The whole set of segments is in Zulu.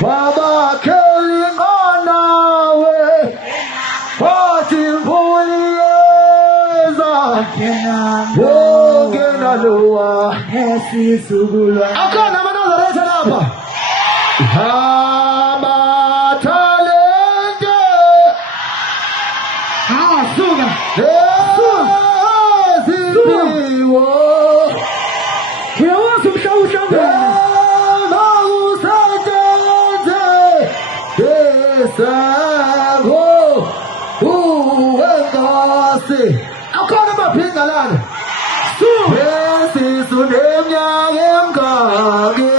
Baba kelingana we Pati mpulieza Wogena luwa Hesi sugula Akana manoza reta napa Hama talente Suga Zipiwo Kiawa sumshawu shambwe Sango uwengase akona maphinga lana Hesi sunemnya emkake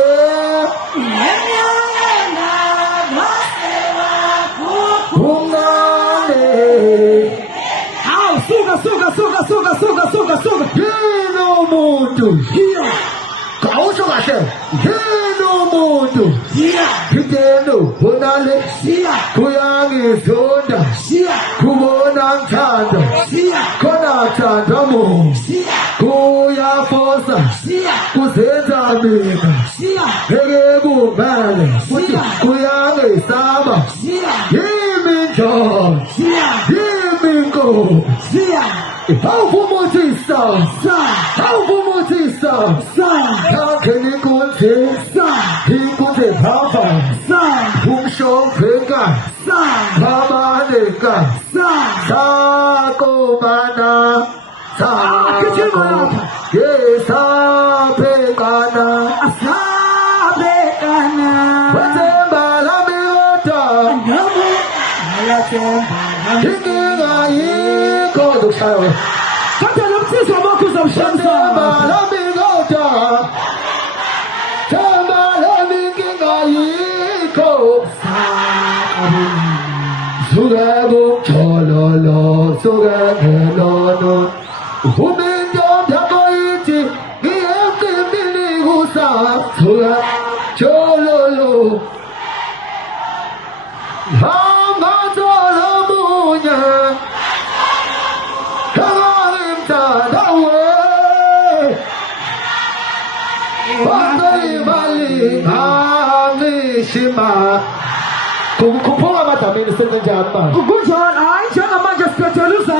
Ungane Suga Hino muntu Kausho kahle Hino muntu Hideno honale Kuyangizonda Kubona ngithanda Khona thanda mo Kuyafosa Kuzenza mina Ngeke kumele Futhi kuyangisaba Yimi njalo Yimi nkomo Awuvumutisa Awuvumutisa Yakhe nikuthisa Ikuthe phapha Umshofeka Babaleka Sakobana Yesabekana Wezemba lamiyota Inginga yikho Dukshawe Kata lomthiso wamakhuza mshanza Wezemba lamiyota Themba laminginga yikho Sugego chololo Sugegelono Uminjo mtakoiti Ngiyemki mini gusa Suge chololo Hanga tolo munye Kagari mtadawe Wakari mali Amishima Kupunga matamini senge jamba Kukunjwan ay Changa manja spetolusa